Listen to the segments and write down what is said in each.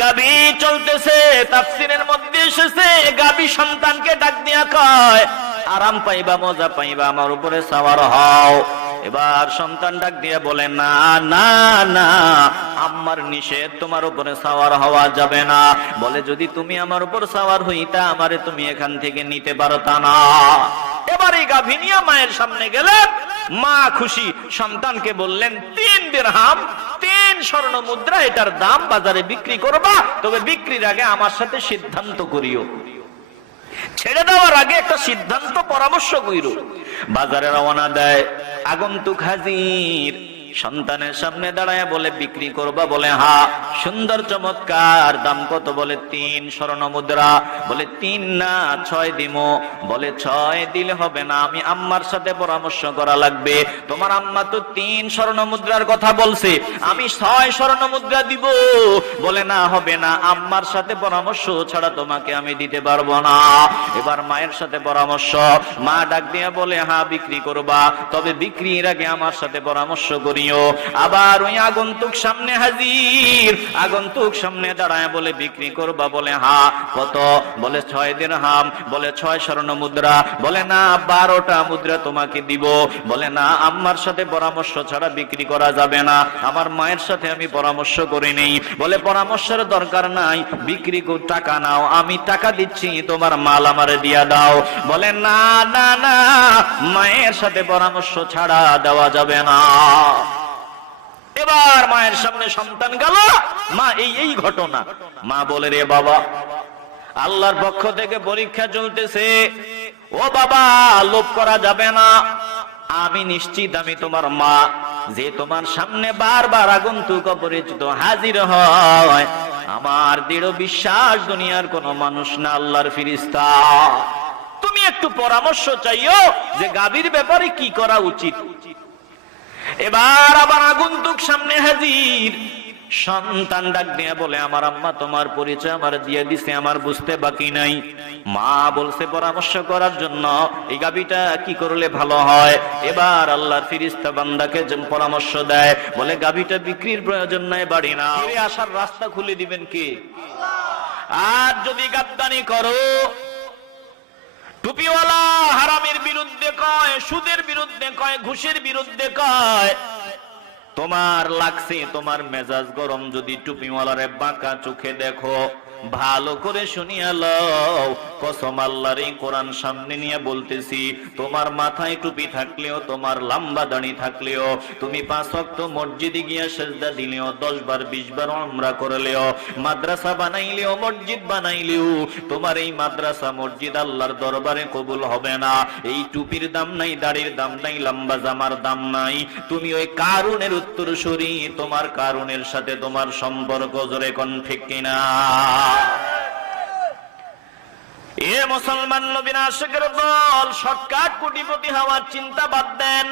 গাবি চলতেছে, তাফসিরের মধ্যে এসেছে, গাবি সন্তানকে ডাক দিয়া কয়, আরাম পাইবা, মজা পাইবা, আমার উপরে সাওয়ার হও। এবার সন্তান ডাক দিয়ে বলে, না না না, আমার নিষেধ তোমার উপরে সাওয়ার হওয়া যাবে না। বলে, যদি তুমি আমার উপর সাওয়ার হইতা, আমারে তুমি এখান থেকে নিতে পারো তা না। এবার এই গাভী নিয়ে মায়ের সামনে গেলেন। মা খুশি, সন্তানকে বললেন, তিন দিরহাম, তিন স্বর্ণ মুদ্রা, এটার দাম বাজারে বিক্রি করবা, তবে বিক্রির আগে আমার সাথে সিদ্ধান্ত করিও। ছেড়ে দেওয়ার আগে একটা সিদ্ধান্ত, পরামর্শ করিল বাজারে রওনা দেয় আগন্তুক হাজির। সন্তানের সামনে দাঁড়ায় বলে, বিক্রি করবা? বলে, হা। সুন্দর, চমৎকার, দাম কত? বলে, তিন স্বর্ণ মুদ্রা। বলে, তিন না, ছয় দিমো। বলে, ছয় দিলে হবে না, আমি আম্মার সাথে পরামর্শ করা লাগবে। তোমার আম্মা তো তিন স্বর্ণ মুদ্রার কথা বলছে, আমি ছয় স্বর্ণ মুদ্রা দিব। বলে, না, হবে না, আম্মার সাথে পরামর্শ ছাড়া তোমাকে আমি দিতে পারব না। এবার মায়ের সাথে পরামর্শ, মা ডাক দিয়া বলে, হা, বিক্রি করবা। তবে বিক্রির আগে আমার সাথে পরামর্শ করিও আবার ওই আগন্তুক সামনে হাজির। আগন্তুক সামনে দাঁড়ায় বলে বিক্রি করবা বলে, হা, কত? বলে, ছয় দিন হাম বলে, ছয় স্বর্ণ মুদ্রা। বলে, না, বারোটা মুদ্রা তোমাকে দিব। বলে, না, আম্মার সাথে পরামর্শ ছাড়া বিক্রি করা যাবে না। আমার মায়ের সাথে আমি পরামর্শ করে নেই। বলে, পরামর্শের দরকার নাই। বিক্রি কর- টাকা নাও। আমি টাকা দিচ্ছি, তোমার মাল আমারে দিয়া দাও। বলে, না না না, মায়ের সাথে পরামর্শ ছাড়া দেওয়া যাবে না। এবার মায়ের সামনে সন্তান গেল। মা, এই এই ঘটনা। মা বলে, রে বাবা, আল্লাহর পক্ষ থেকে পরীক্ষা চলতেছে। ও বাবা, লোভ করা যাবে না। আমি নিশ্চিত আমি তোমার মা, যে তোমার সামনে বারবার আগন্তুক অপরিচিত হাজির হয়। আমার দৃঢ় বিশ্বাস দুনিয়ার কোন মানুষ না আল্লাহর ফিরিস্তা। তুমি একটু পরামর্শ চাইও যে গাভীর ব্যাপারে কি করা উচিত। এবার আবার আগন্তুক সামনে হাজির। সন্তান ডাক দিয়ে বলে, আমার আম্মা, তোমার পরিচয় আমার দিয়ে দিছে, আমার বুঝতে বাকি নাই। মা বলছে, পরামর্শ করার জন্য এই গাবিটা কি করলে ভালো হয়? এবার আল্লাহর ফিরিস্তা বান্দাকে পরামর্শ দেয়। বলে গাবিটা বিক্রির প্রয়োজন নাই, বাড়ি না আসার রাস্তা খুলে দিবেন কি? আর যদি গাদ্দানি করো টুপিওয়ালা হারামের বিরুদ্ধে কয়, সুদের বিরুদ্ধে কয়, ঘুষের বিরুদ্ধে কয়, তোমার লাগছে, তোমার মেজাজ গরম যদি টুপিওয়ালারে বাঁকা চোখে দেখো, ভালো করে শুনিয়া লও কসম আল্লাহর এই কোরআন সামনে নিয়ে বলতেছি, তোমার মাথায় টুপি থাকলেও, তোমার লম্বা থাকলেও, তুমি পাঁচ মসজিদে গিয়া সেজদা দিলেও, দশ বার, বিশ বার আমরা করলেও, মাদ্রাসা বানাইলেও, মসজিদ বানাইলেও, তোমার এই মাদ্রাসা, মসজিদ আল্লাহর দরবারে কবুল হবে না। এই টুপির দাম নাই, দাড়ির দাম নাই, লম্বা জামার দাম নাই। তুমি ওই কারণের উত্তর সরি, তোমার কারণের সাথে তোমার সম্পর্ক জোরে কোন ঠিক কিনা? এ মুসলমান নবীন দল কোটিপতি হওয়ার চিন্তা বাদ দেন।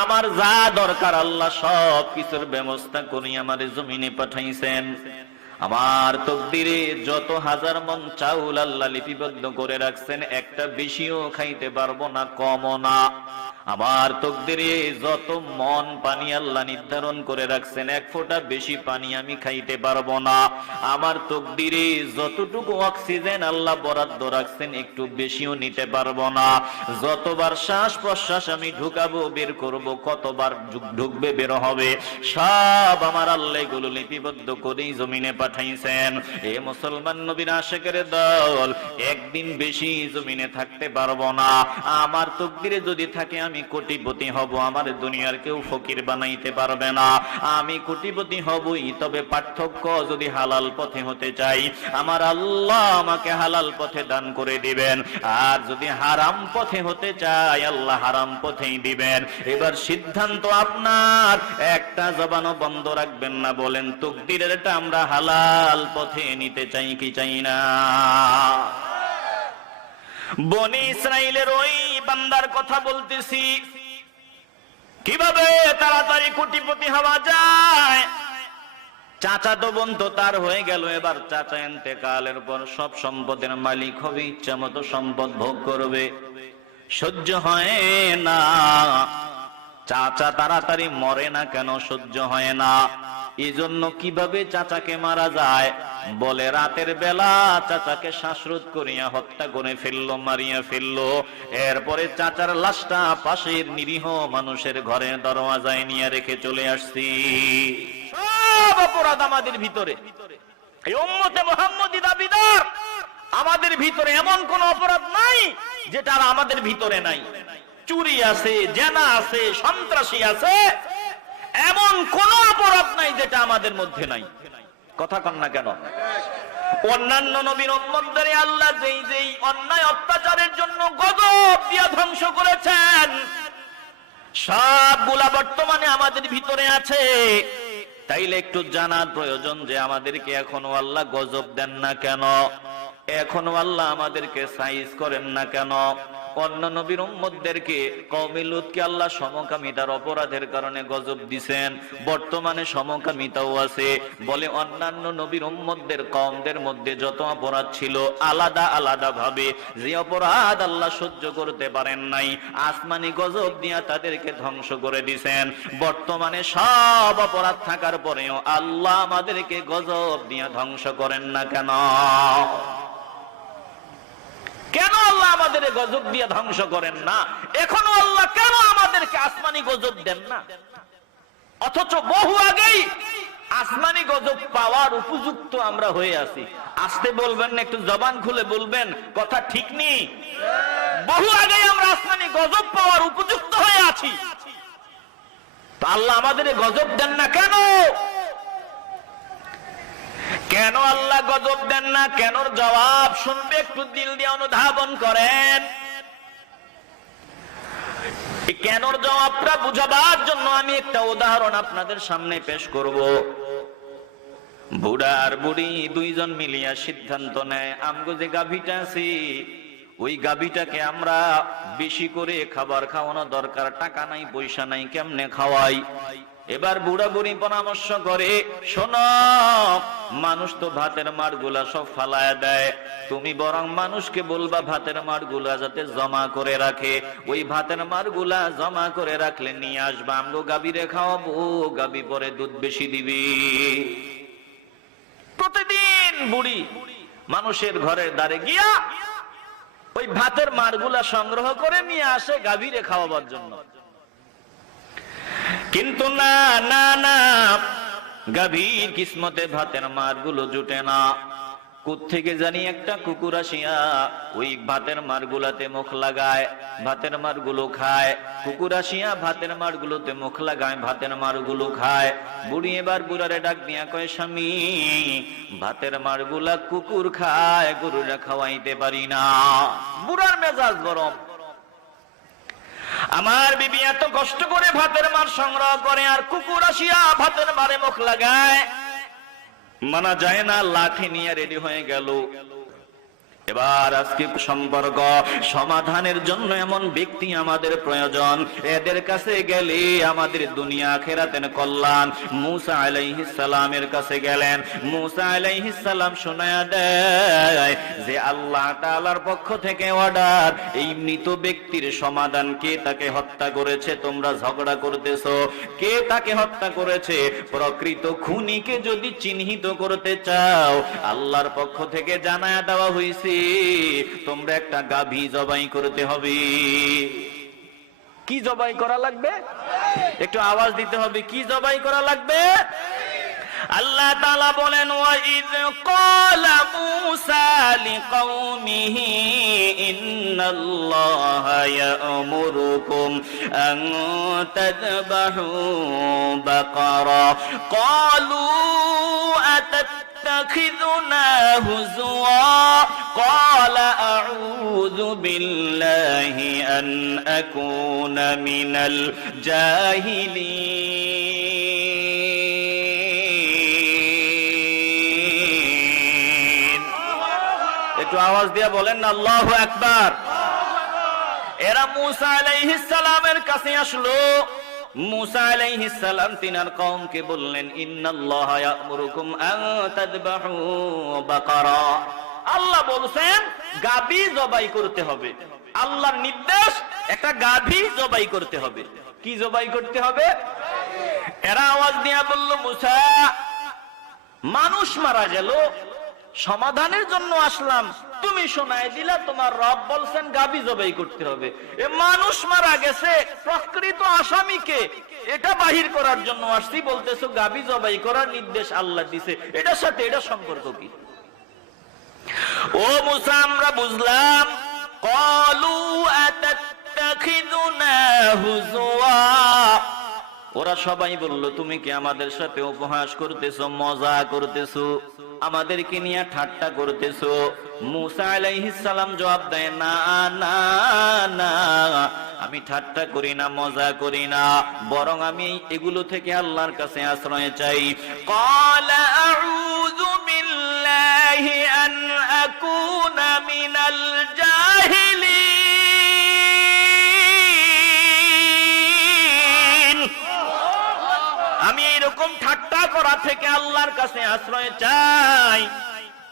আমার যা দরকার আল্লাহ সব কিছুর ব্যবস্থা আমার জমিনে পাঠাইছেন। আমার তকদিরে যত হাজার মন চাউল আল্লাহ লিপিবদ্ধ করে রাখছেন, একটা বেশিও খাইতে পারব না, কমও না। আমার তকদিরে যত মন পানি আল্লাহ নির্ধারণ করে রাখছেন, এক ফোঁটা বেশি পানি আমি খাইতে পারব না। আমার তকদিরে যতটুকু অক্সিজেন আল্লাহ বরাদ্দ রাখছেন, একটু বেশিও নিতে পারব না। যতবার শ্বাস প্রশ্বাস আমি ঢুকাবো, বের করব, কতবার ঢুকবে, বের হবে। সব আমার আল্লাহগুলো লিপিবদ্ধ করেই জমিনে পাঠাইছেন। এ মুসলমান নবীর আশেকের দল, একদিন বেশি জমিনে থাকতে পারব না। আমার তকদিরে যদি থাকে, আমি কোটিপতি হব, আমার দুনিয়ার কেউ ফকির বানাইতে পারবে না। আমি কোটিপতি হবই, তবে পার্থক্য যদি হালাল পথে হতে চাই, আমার আল্লাহ আমাকে হালাল পথে দান করে দিবেন। আর যদি হারাম পথে হতে চাই, আল্লাহ হারাম পথেই দিবেন। এবার সিদ্ধান্ত আপনার, একটা জবানও বন্ধ রাখবেন না, বলেন তকদিরের এটা আমরা হালাল পথে নিতে চাই কি চাই না? বনি ইসরায়েলের ওই বান্দার কথা বলতেছি। কীভাবে তাড়াতাড়ি কোটিপতি হওয়া যায়? চাচা তো বোন তো তার হয়ে গেল, এবার চাচা এতেকালের পর সব সম্পদের মালিক হবে, ইচ্ছা মতো সম্পদ ভোগ করবে। সহ্য হয় না। চাচা তাড়াতাড়ি মরে না কেন, সহ্য হয় না। এই জন্য কীভাবে চাচাকে মারা যায়? বলে, রাতের বেলা চাচাকে শ্বাসরোধ করিয়া হত্যা করে ফেলল, মারিয়া ফেলল। এরপরে চাচার লাশটা পাশের নিরীহ মানুষের ঘরের দরওয়াজায় নিয়ে রেখে চলে আসছি। সব অপরাধ আমাদের ভিতরে। আমাদের ভিতরে এমন কোন অপরাধ নাই যেটা আমাদের ভিতরে নাই। চুরি আছে, জেনা আছে, সন্ত্রাসী আছে এমন কোন অপরাধ নাই যেটা আমাদের মধ্যে নাই। কথা কন না কেন? অন্যান্য নবীর উম্মতদের আল্লাহ যেই যেই অন্যায় অত্যাচারের জন্য গজব দিয়া ধ্বংস করেছেন সবগুলা বর্তমানে আমাদের ভিতরে আছে। তাইলে একটু জানার প্রয়োজন যে আমাদেরকে এখনও আল্লাহ গজব দেন না কেন? এখনও আল্লাহ আমাদেরকে সাইজ করেন না কেন? অন্য নবীর উম্মতদেরকে কওমে লুতকে আল্লাহ সমকামিতার অপরাধের কারণে গজব দিছেন। বর্তমানে সমকামিতাও আছে। বলে অন্যান্য নবীর উম্মতদের কমদের মধ্যে যত অপরাধ ছিল আলাদা আলাদা ভাবে যে অপরাধ আল্লাহ সহ্য করতে পারেন নাই, আসমানি গজব দিয়া তাদেরকে ধ্বংস করে দিছেন। বর্তমানে সব অপরাধ থাকার পরেও আল্লাহ আমাদেরকে গজব দিয়া ধ্বংস করেন না কেন? কেন আল্লাহ আমাদের গজব দিয়ে ধ্বংস করেন না? এখনও আল্লাহ কেন আমাদেরকে আসমানি গজব দেন না? অথচ বহু আগেই আসমানি গজব পাওয়ার উপযুক্ত আমরা হয়ে আছি। আসতে বলবেন না, একটু জবান খুলে বলবেন, কথা ঠিক নেই বহু আগেই আমরা আসমানি গজব পাওয়ার উপযুক্ত হয়ে আছি। তো আল্লাহ আমাদের গজব দেন না কেন? কেন আল্লাহ গজব দেন না? কেন জবাব শুনবে? একটু দিল দিয়ে অনুধাবন করেন। কেনর জবাবটা বুঝাবার জন্য আমি একটা উদাহরণ আপনাদের সামনে পেশ করব। বুড়া আর বুড়ি দুইজন মিলিয়া সিদ্ধান্ত নেয়, আমগো যে গাভীটা আছি, ওই গাভীটাকে আমরা বেশি করে খাবার খাওয়ানো দরকার। টাকা নাই, পয়সা নাই, কেমনে খাওয়াই? এবার বুড়া বুড়ি পরামর্শ করে, শোন, মানুষ তো ভাতের মারগুলা সব ফালায় দেয়। তুমি বরং মানুষকে বলবা ভাতের মারগুলা যাতে জমা করে রাখে। ওই ভাতের মারগুলা জমা করে রাখলে নিয়ে আসবা। আমগো গাবিরে খাওয়াবো গাবি পরে দুধ বেশি দিবি। প্রতিদিন বুড়ি মানুষের ঘরের দ্বারে গিয়া ওই ভাতের মারগুলা সংগ্রহ করে নিয়ে আসে গাভীরে খাওয়াবার জন্য। কিন্তু না না না। গাভীর কিসমতে ভাতের মারগুলো জুটে না। থেকে জানি একটা কুকুর আসিয়া ওই ভাতের মারগুলাতে মুখ লাগায়, ভাতের মারগুলো খায়। কুকুর আসিয়া ভাতের মারগুলোতে মুখ লাগায়, ভাতের মারগুলো খায়। বুড়ি এবার বুড়ারে ডাক দিয়া কয়, স্বামী, ভাতের মারগুলা কুকুর খায়, গরুরা খাওয়াইতে পারি না। বুড়ার মেজাজ গরম। আমার বিবি এত কষ্ট করে ভাতের মার সংগ্রহ করে আর কুকুর আসিয়া ভাতের মারে মুখ লাগায়। মানা যায় না, লাঠি নিয়ে রেডি হয়ে গেল। এবার আজকে সম্পর্ক, সমাধানের জন্য এমন ব্যক্তি আমাদের প্রয়োজন। এদের কাছে গেলে আমাদের দুনিয়া খেরাতেন কল্যাণ। মুসা আলাইহিস সালামের কাছে গেলেন। মুসা আলাইহিস সালাম শোনায়া দেয় যে আল্লাহ তাআলার পক্ষ থেকে অর্ডার এই মৃত ব্যক্তির সমাধান কে তাকে হত্যা করেছে, তোমরা ঝগড়া করতেছো? কে তাকে হত্যা করেছে? প্রকৃত খুনিকে যদি চিহ্নিত করতে চাও, আল্লাহর পক্ষ থেকে জানায়া দেওয়া হয়েছে তোমরা একটা গাভী জবাই করতে হবে। কি জবাই করা লাগবে? একটু আওয়াজ দিতে হবে কি জবাই করা লাগবে? আল্লাহ তাআলা বলেন ওয়াইদ ক্বালা মূসা লিকাওমিহি ইন্নাল্লাহা ইয়া'মুরুকুম আন তাযবাহু বাকারা। ক্বালু আতাত تتخذنا هزوا قال أعوذ بالله أن أكون من الجاهلين একটু আওয়াজ দিয়ে বলেন না আল্লাহু আকবার এরা মুসা আলাইহিস সালামের কাছে আসলো মুসা আলাইহিস সালাম বললেন, ইন্নাল্লাহা আল্লাহ বলছেন গাবি জবাই করতে হবে। আল্লাহর নির্দেশ, একটা গাভী জবাই করতে হবে। কি জবাই করতে হবে? এরা আওয়াজ দিয়া বলল, মুসা, মানুষ মারা গেল সমাধানের জন্য আসলাম। তুমি শোনায় দিলা, তোমার রব বলছেন, গাবি জবাই করতে হবে। এ মানুষ মারা গেছে, প্রকৃত আসামিকে এটা বাহির করার জন্য আসছি, বলতেছো গাবি জবাই করার নির্দেশ আল্লাহ দিছে। এটার সাথে এটা সম্পর্ক কি? ও মুসা, আমরা বুঝলাম, কলু আতাত্তাখিযুনা হুজুয়া ওরা সবাই বলল, তুমি কি আমাদের সাথে উপহাস করতেছো, মজা করতেছো? আমাদেরকে নিয়ে ঠাট্টা করতেছো? মুসা সালাম জবাব দেয়, না না না, আমি ঠাট্টা করি না, মজা করি না, বরং আমি এগুলো থেকে আল্লাহর কাছে আশ্রয় চাই। ক্বালা থেকে আল্লাহর কাছে আশ্রয় চাই।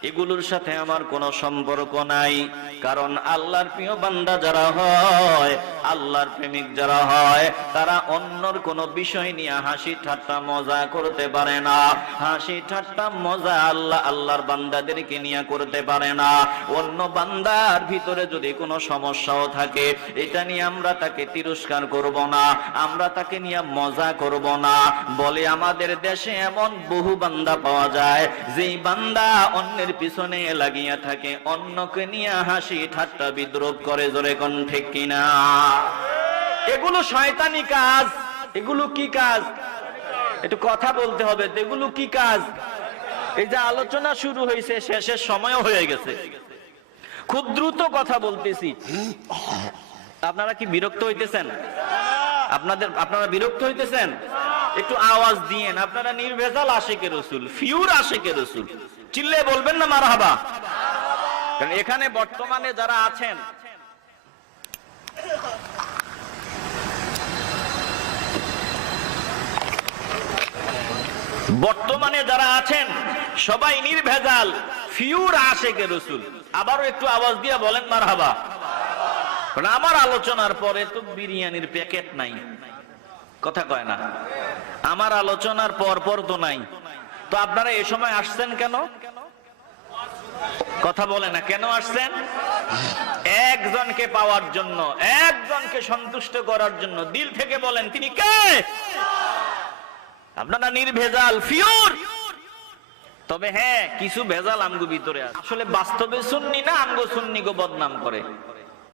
এগুলোর সাথে আমার কোনো সম্পর্ক নাই। কারণ আল্লাহর প্রিয় বান্দা যারা হয়, আল্লাহর প্রেমিক যারা হয়, তারা অন্যর কোনো বিষয় নিয়ে হাসি ঠাট্টা মজা করতে পারে না। হাসি ঠাট্টা মজা আল্লাহ আল্লাহর বান্দাদেরকে নিয়ে করতে পারে না। অন্য বান্দার ভিতরে যদি কোনো সমস্যাও থাকে, এটা নিয়ে আমরা তাকে তিরস্কার করব না, আমরা তাকে নিয়ে মজা করব না। বলে আমাদের দেশে এমন বহু বান্দা পাওয়া যায়, যেই বান্দা অন্যের পিছনে লাগিয়ে থাকে, অন্যকে নিয়ে হাসি ঠাট্টা বিদ্রোপ করে জোরে কোন ঠিক কিনা? এগুলো শয়তানি কাজ। এগুলো কি কাজ? একটু কথা বলতে হবে, এগুলো কি কাজ? এই যে আলোচনা শুরু হয়েছে, শেষের সময়ও হয়ে গেছে। খুব দ্রুত কথা বলতেছি। আপনারা কি বিরক্ত হইতেছেন? আপনাদের, আপনারা বিরক্ত হইতেছেন? একটু আওয়াজ দিয়েন। আপনারা নির্ভেজাল আশেকের রসুল, ফিউর আশেকের রসুল। চিল্লে বলবেন না মারহাবা? এখানে বর্তমানে যারা আছেন, বর্তমানে যারা আছেন, সবাই নির্ভেজাল, ফিউর আশেকে রসুল। আবারও একটু আওয়াজ দিয়ে বলেন, মারহাবা। কারণ আমার আলোচনার পরে তো বিরিয়ানির প্যাকেট নাই। কথা কয় না। আমার আলোচনার পর পর তো নাই। তো আপনারা এ সময় আসছেন কেন? কথা বলে না, কেন আসছেন? একজনকে পাওয়ার জন্য, একজনকে সন্তুষ্ট করার জন্য দিল থেকে বলেন, তিনি কে? আপনারা নির্ভেজাল ফিওর তবে হ্যাঁ কিছু ভেজাল আমগু ভিতরে আসলে বাস্তবে সুন্নি না আমগো সুন্নি গো বদনাম করে।